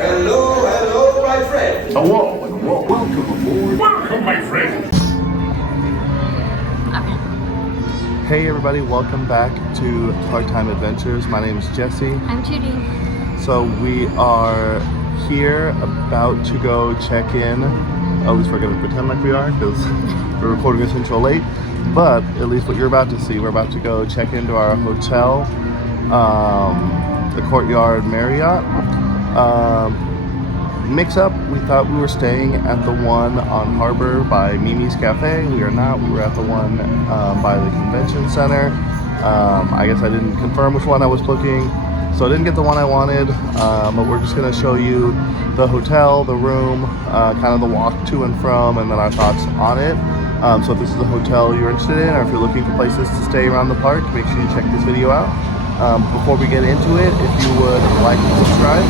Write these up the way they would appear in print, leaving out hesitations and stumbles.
Hello, my friend. Hello, and welcome aboard. Welcome, my friend. Hey everybody, welcome back to Part-Time Adventures. My name is Jesse. I'm Judy. So we are here about to go check in. At least we're going to pretend like we are because we're recording this intro late. But at least what you're about to see, we're about to go check into our hotel, the Courtyard Marriott. Mix up, we thought we were staying at the one on Harbor by Mimi's Cafe. We are not. We were at the one by the convention center. I guess I didn't confirm which one I was booking, so I didn't get the one I wanted, but we're just going to show you the hotel, the room, kind of the walk to and from, and then our thoughts on it. So if this is a hotel you're interested in, or if you're looking for places to stay around the park, make sure you check this video out. Before we get into it, if you would like and subscribe,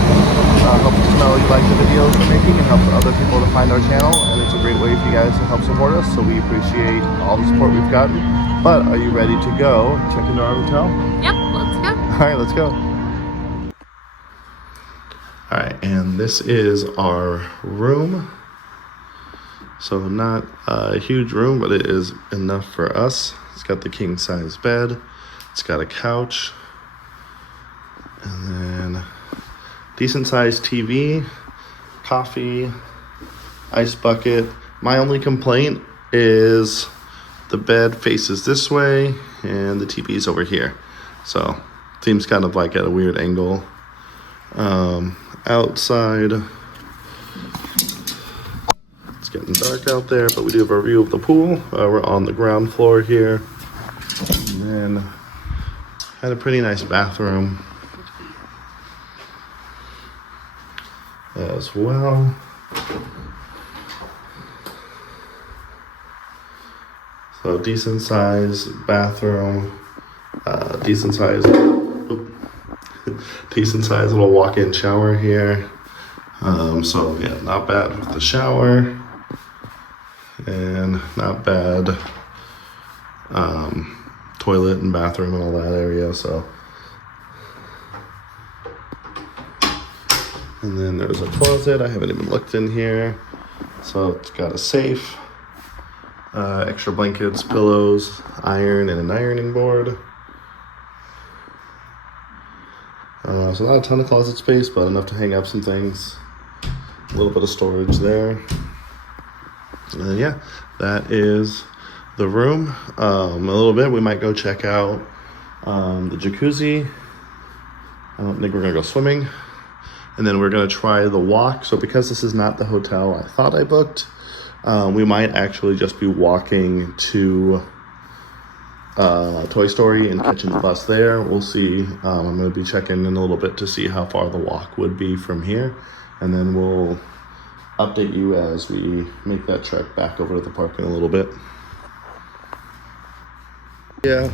helps us know you like the videos we're making and helps other people to find our channel, and it's a great way for you guys to help support us, so we appreciate all the support we've gotten. But are you ready to go check into our hotel? Yep, let's go. Alright, let's go. Alright, and this is our room. So not a huge room, but it is enough for us. It's got the king size bed, it's got a couch, and then decent sized TV, coffee, ice bucket. My only complaint is the bed faces this way and the TV is over here. So seems kind of like at a weird angle. Outside, it's getting dark out there, but we do have a view of the pool. We're on the ground floor here. And then had a pretty nice bathroom as well. So decent size bathroom, decent size little walk-in shower here. So yeah, not bad with the shower, and not bad toilet and bathroom and all that area. So, and then there's a closet. I haven't even looked in here. So it's got a safe, extra blankets, pillows, iron, and an ironing board. So not a ton of closet space, but enough to hang up some things. A little bit of storage there. And then yeah, that is the room. A little bit, we might go check out the jacuzzi. I don't think we're gonna go swimming. And then we're gonna try the walk. So because this is not the hotel I thought I booked, we might actually just be walking to Toy Story and catching the bus there. We'll see. I'm gonna be checking in a little bit to see how far the walk would be from here. And then we'll update you as we make that trek back over to the park in a little bit. Yeah.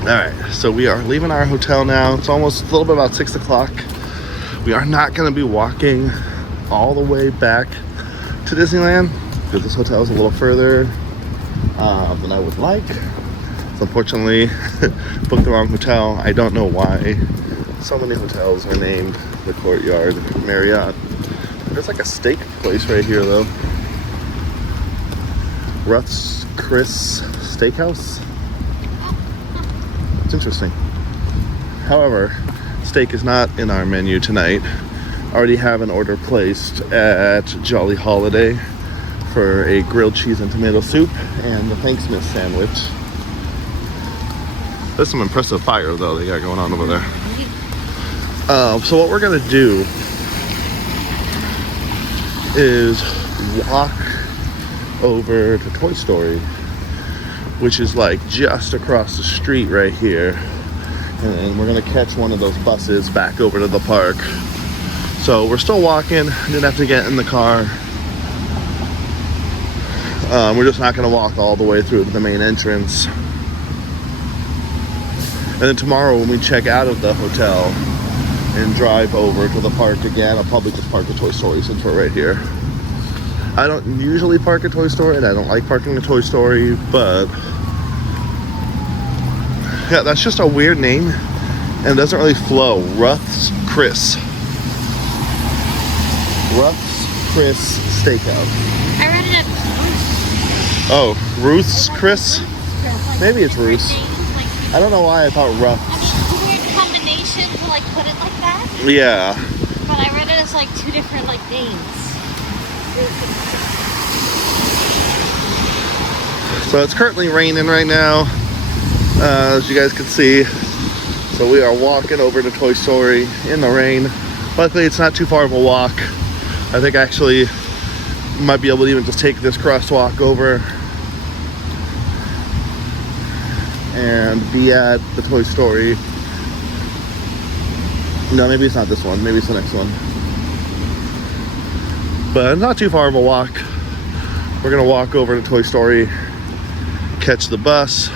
Alright, so we are leaving our hotel now. It's almost a little bit about 6 o'clock. We are not going to be walking all the way back to Disneyland because this hotel is a little further than I would like. So unfortunately, booked the wrong hotel. I don't know why so many hotels are named the Courtyard Marriott. There's like a steak place right here though. Ruth's Chris Steakhouse. It's interesting. However, steak is not in our menu tonight. I already have an order placed at Jolly Holiday for a grilled cheese and tomato soup and the Thanksmas sandwich. There's some impressive fire though they got going on over there. So what we're gonna do is walk over to Toy Story, which is like just across the street right here, and then we're gonna catch one of those buses back over to the park. So we're still walking, didn't have to get in the car. We're just not gonna walk all the way through to the main entrance. And then tomorrow when we check out of the hotel and drive over to the park again, I'll probably just park at Toy Story since we're right here. I don't usually park at Toy Story, and I don't like parking at Toy Story, but yeah, that's just a weird name and it doesn't really flow. Ruth's Chris. Ruth's Chris Steakhouse. I read it at Oh, Ruth's Chris? Maybe it's Ruth's. I don't know why I thought Ruth's. I mean, it's a weird combination to like put it like that. Yeah. But I read it as like two different like names. So it's currently raining right now, as you guys can see. So we are walking over to Toy Story in the rain. Luckily, it's not too far of a walk. I think actually might be able to even just take this crosswalk over and be at the Toy Story. No, maybe it's not this one. Maybe it's the next one. But not too far of a walk. We're gonna walk over to Toy Story, catch the bus.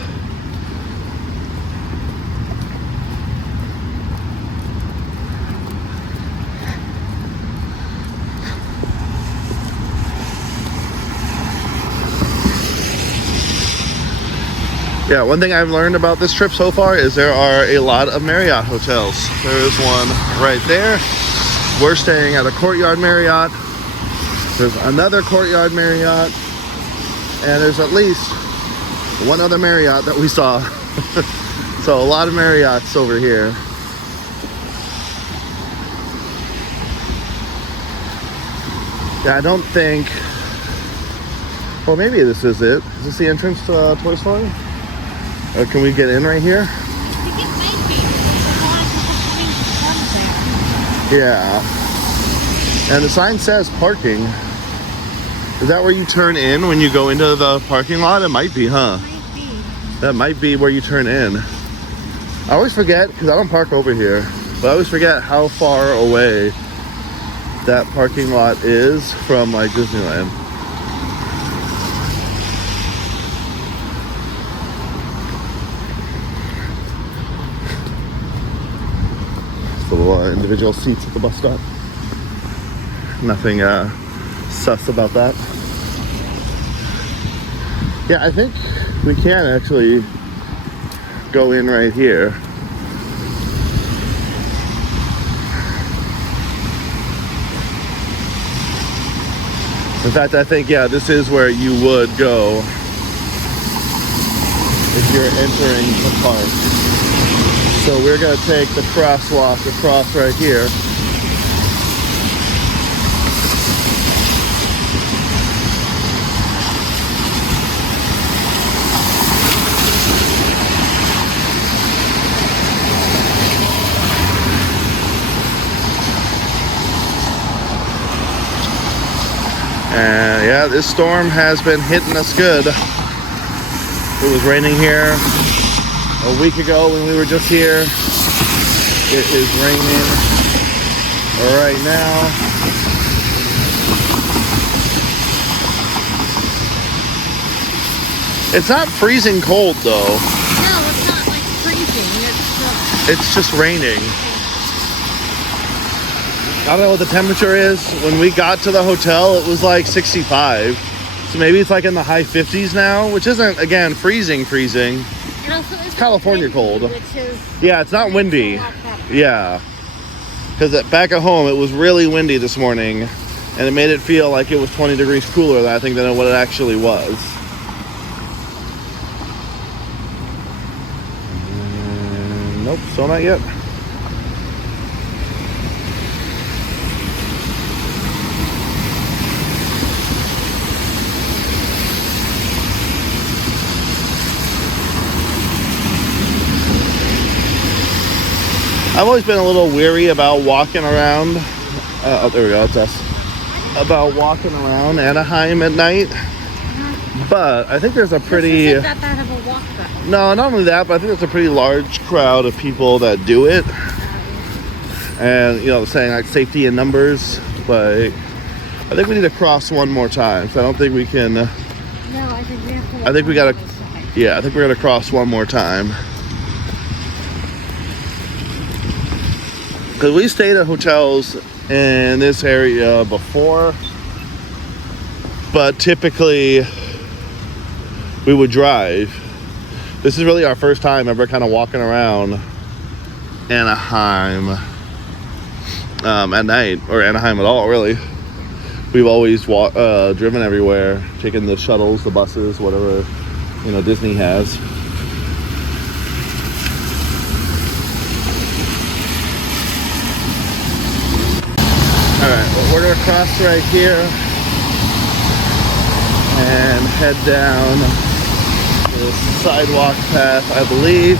Yeah, one thing I've learned about this trip so far is there are a lot of Marriott hotels. There is one right there. We're staying at a Courtyard Marriott. There's another Courtyard Marriott. And there's at least one other Marriott that we saw. So a lot of Marriotts over here. Yeah, I don't think... Well, maybe this is it. Is this the entrance to Toy Story? Or can we get in right here? I think it might be because there's a lot of people coming to come there. Yeah. And the sign says parking. Is that where you turn in when you go into the parking lot? It might be, huh? Might be. That might be where you turn in. I always forget, because I don't park over here, but I always forget how far away that parking lot is from like Disneyland. The little individual seats at the bus stop. Nothing sus about that. Yeah, I think we can actually go in right here. In fact, I think, yeah, this is where you would go if you're entering the park. So we're going to take the crosswalk across right here. And yeah, this storm has been hitting us good. It was raining here a week ago when we were just here. It is raining right now. It's not freezing cold though. No, it's not like freezing. It's just raining. I don't know what the temperature is. When we got to the hotel, it was like 65. So maybe it's like in the high 50s now, which isn't, again, freezing. It also It's California windy, cold. Which is Yeah, it's not windy. a lot better. Yeah. Because back at home, it was really windy this morning, and it made it feel like it was 20 degrees cooler, I think, than what it actually was. Nope, still not yet. I've always been a little weary about walking around. Oh, there we go. That's us. About walking around Anaheim at night. But I think there's a pretty... This isn't that bad of a walk, though. No, not only that, but I think there's a pretty large crowd of people that do it. And, you know, saying like safety in numbers. But I think we need to cross one more time. So I don't think we can... No, I think we have to... I think we gotta... on the other side. Yeah, I think we're going to cross one more time. Because we stayed at hotels in this area before, but typically we would drive. This is really our first time ever kind of walking around Anaheim. at night, or Anaheim at all, really. We've always driven everywhere, taken the shuttles, the buses, whatever, Disney has. Alright, well, we're gonna cross right here and head down this sidewalk path, I believe,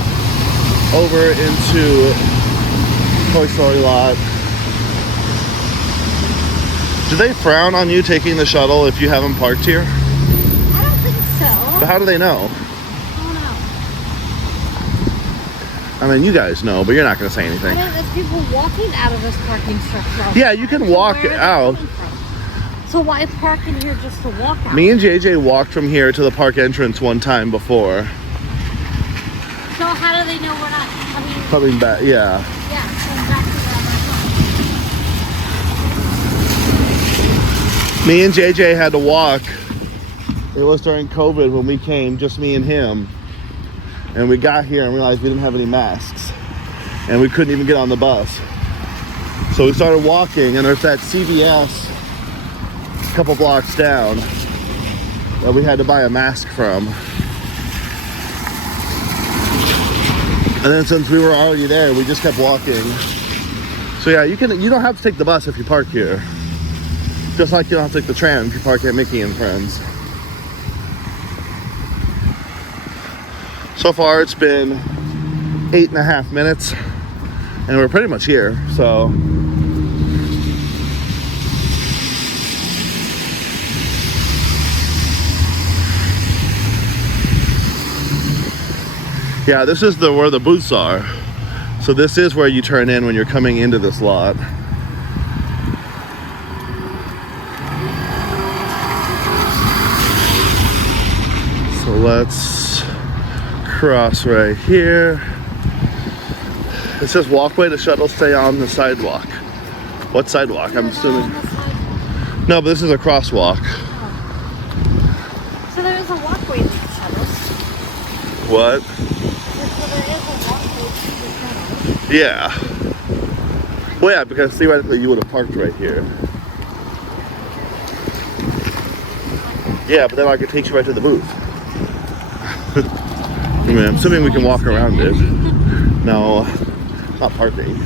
over into Toy Story lot. Do they frown on you taking the shuttle if you haven't parked here? I don't think so. But how do they know? I don't know. I mean, you guys know, but you're not going to say anything. I mean, there's people walking out of this parking structure. Yeah, you can walk out. So why park in here just to walk out? Me and JJ walked from here to the park entrance one time before. So how do they know we're not Coming back, yeah. Yeah, coming back to that. Me and JJ had to walk. It was during COVID when we came, just me and him. And we got here and realized we didn't have any masks. And we couldn't even get on the bus. So we started walking, and there's that CVS a couple blocks down that we had to buy a mask from. And then since we were already there, we just kept walking. So yeah, you don't have to take the bus if you park here. Just like you don't have to take the tram if you park at Mickey and Friends. So far it's been 8.5 minutes and we're pretty much here, so. Yeah, this is where the booths are. So this is where you turn in when you're coming into this lot. So let's cross right here. It says walkway to shuttle stay on the sidewalk. What sidewalk? I'm assuming. No, but this is a crosswalk. Oh. So there is a walkway to the shuttles. What? Yeah. Well, yeah, because theoretically you would have parked right here. Yeah, but then I could take you right to the booth. I mean, I'm assuming we can walk around it. No, not parking.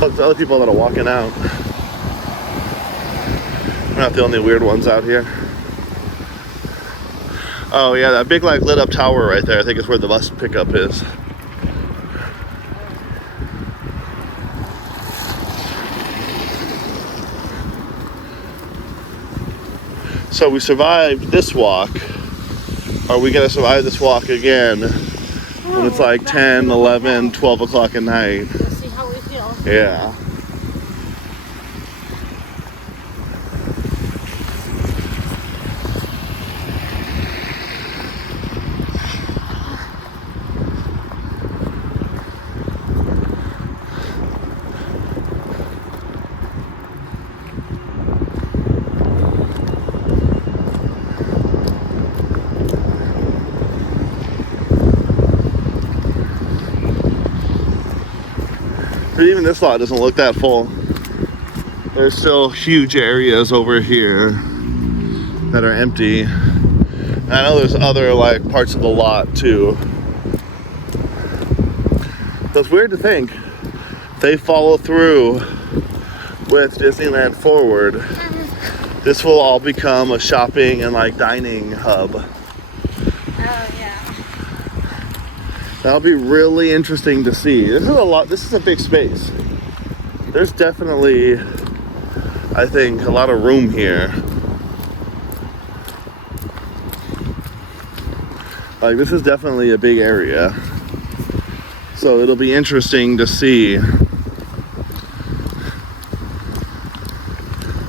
Look, the other people that are walking out. We're not the only weird ones out here. Oh yeah, that big like lit up tower right there, I think is where the bus pickup is. So we survived this walk. Are we gonna survive this walk again when it's like 10, 11, 12 o'clock at night? We'll see how we feel. Yeah. Even this lot doesn't look that full. There's still huge areas over here that are empty. And I know there's other like parts of the lot too. So it's weird to think they follow through with Disneyland Forward. This will all become a shopping and like dining hub. Oh yeah. That'll be really interesting to see. This is a big space. There's definitely, I think, a lot of room here. Like, this is definitely a big area. So it'll be interesting to see.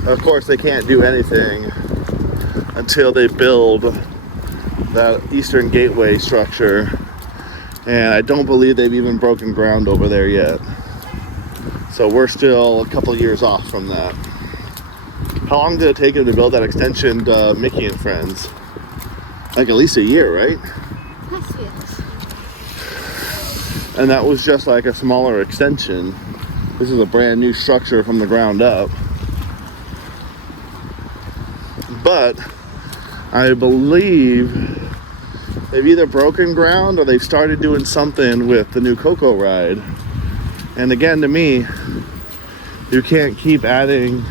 Of course, they can't do anything until they build that Eastern Gateway structure. And I don't believe they've even broken ground over there yet. So we're still a couple years off from that. How long did it take them to build that extension to Mickey and Friends? Like at least a year, right? Yes. And that was just like a smaller extension. This is a brand new structure from the ground up. But I believe they've either broken ground or they've started doing something with the new Coco ride. And again, to me, you can't keep adding.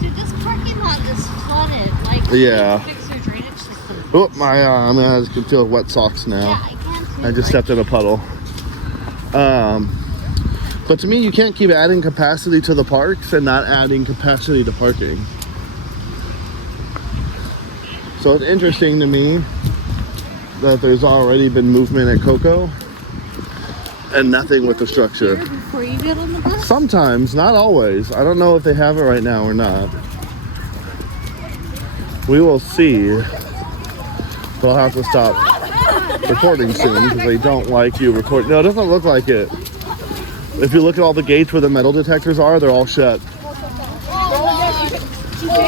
Dude, this parking lot is flooded. Like, Yeah. fix their drainage system. Oh, I can feel wet socks now. Yeah, I can too. I just stepped in a puddle. But to me, you can't keep adding capacity to the parks and not adding capacity to parking. So it's interesting to me that there's already been movement at Coco and nothing with the structure. Before you get on the bus? Sometimes, not always. I don't know if they have it right now or not. We will see. But I'll have to stop recording soon because they don't like you recording. No, it doesn't look like it. If you look at all the gates where the metal detectors are, they're all shut.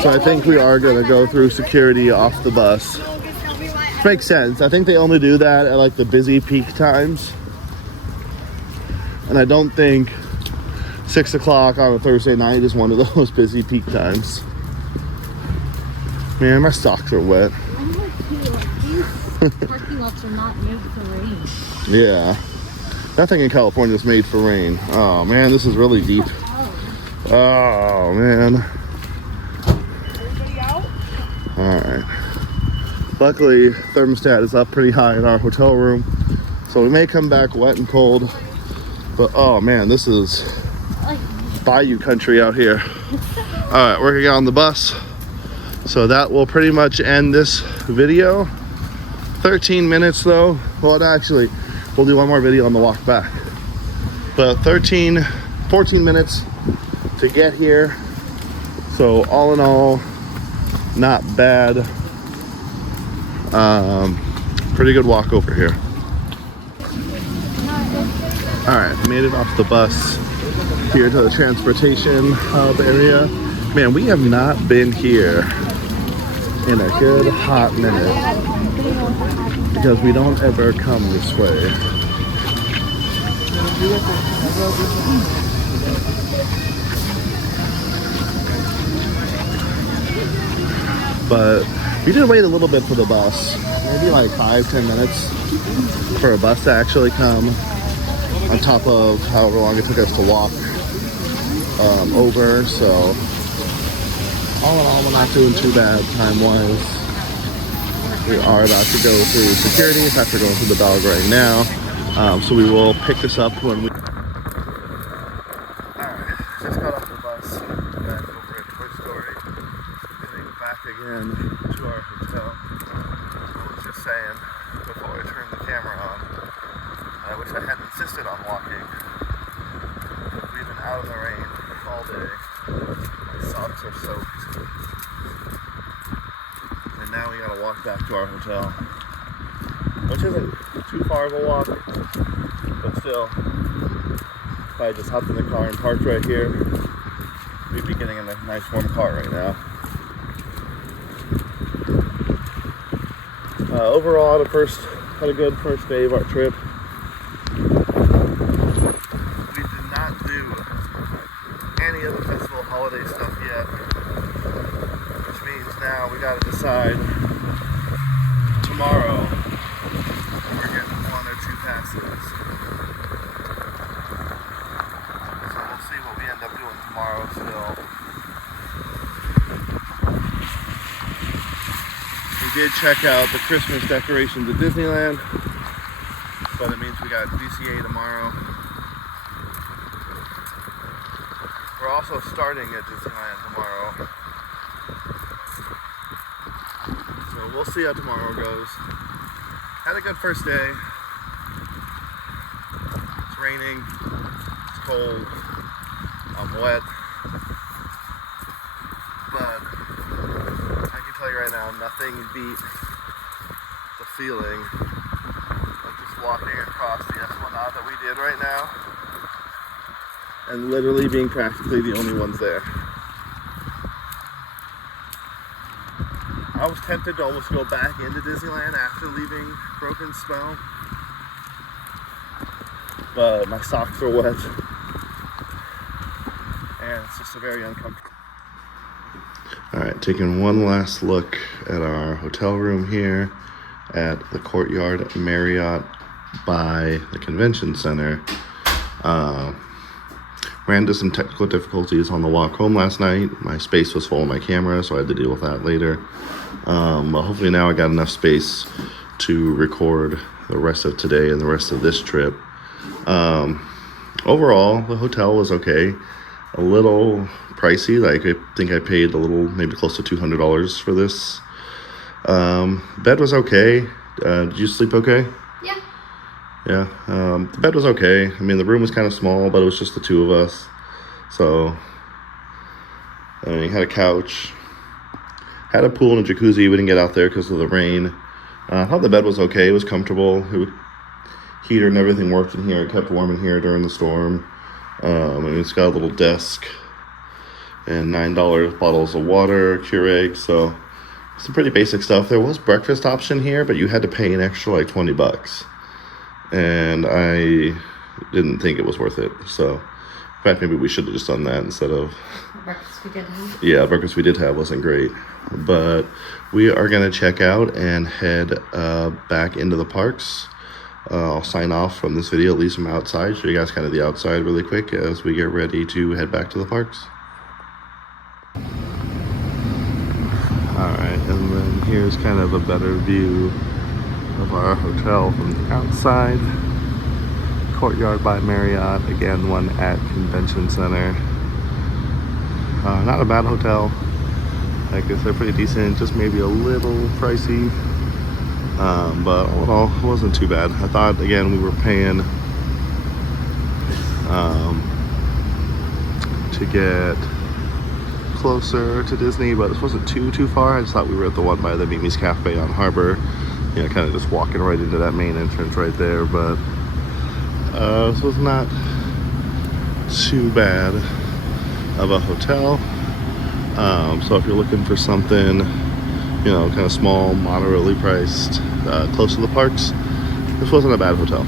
So I think we are going to go through security off the bus. Which makes sense. I think they only do that at like the busy peak times. And I don't think 6 o'clock on a Thursday night is one of those busy peak times. Man, my socks are wet. I'm like you. Like, these parking lots are not made for rain. Yeah. Nothing in California is made for rain. Oh man, this is really deep. Oh man. Alright. Luckily, thermostat is up pretty high in our hotel room. So we may come back wet and cold. But oh man, this is bayou country out here. Alright, we're gonna get on the bus. So that will pretty much end this video. 13 minutes though. Well, actually, we'll do one more video on the walk back. But 14 minutes to get here. So all in all, not bad. Pretty good walk over here. All right, made it off the bus here to the transportation hub area. Man, we have not been here in a good hot minute because we don't ever come this way. But we did wait a little bit for the bus, maybe like 5-10 minutes for a bus to actually come, on top of however long it took us to walk over. So all in all, we're not doing too bad time-wise. We are about to go through security. In fact, we're going through the dog right now. So we will pick this up when we... Alright, just got off the bus, back over at Toy Story, heading back again to our hotel. I was just saying, before I turned the camera on, I wish I hadn't insisted on walking. We've been out in the rain all day. My socks are soaked. And now we gotta walk back to our hotel. Which isn't too far of a walk, but still, if I just hopped in the car and parked right here, we'd be getting in a nice warm car right now. Overall, had a good first day of our trip. We did not do any of the festival holiday stuff yet, which means now we gotta decide tomorrow if we're getting 1 or 2 passes. So we'll see what we end up doing tomorrow still. We did check out the Christmas decorations at Disneyland, but it means we got DCA tomorrow. We're also starting at Disneyland tomorrow. So we'll see how tomorrow goes. Had a good first day. It's raining, it's cold, I'm wet. But I can tell you right now, nothing beat the feeling of just walking across the Esplanade that we did right now and literally being practically the only ones there. I I was tempted to almost go back into Disneyland after leaving Broken Smell, but my socks are wet and it's just a very uncomfortable. Alright, taking one last look at our hotel room here at the Courtyard Marriott by the Convention Center. Ran into some technical difficulties on the walk home last night. My space was full of my camera, so I had to deal with that later. But hopefully now I got enough space to record the rest of today and the rest of this trip. Overall, the hotel was okay. A little pricey. Like, I think I paid a little, maybe close to $200 for this. Bed was okay. Did you sleep okay? Yeah. Yeah, the bed was okay. I mean, the room was kind of small, but it was just the two of us. So, I mean, had a couch, had a pool and a jacuzzi. We didn't get out there because of the rain. I thought the bed was okay. It was comfortable. Heater and everything worked in here. It kept warm in here during the storm. I mean, it's got a little desk and $9 bottles of water, Keurig. So, some pretty basic stuff. There was breakfast option here, but you had to pay an extra like $20. And I didn't think it was worth it. So, in fact, maybe we should have just done that instead of... Breakfast we did have. Yeah, breakfast we did have wasn't great. But we are going to check out and head back into the parks. I'll sign off from this video, at least from outside. Show you guys kind of the outside really quick as we get ready to head back to the parks. Alright, and then here's kind of a better view of our hotel from the outside. Courtyard by Marriott, again, one at Convention Center. Not a bad hotel. I guess they're pretty decent, just maybe a little pricey. But all in all, it wasn't too bad. I thought, again, we were paying to get closer to Disney, but this wasn't too far. I just thought we were at the one by the Mimi's Cafe on Harbor. You know, kind of just walking right into that main entrance right there, but this was not too bad of a hotel. So if you're looking for something, you know, kind of small, moderately priced, close to the parks, this wasn't a bad hotel.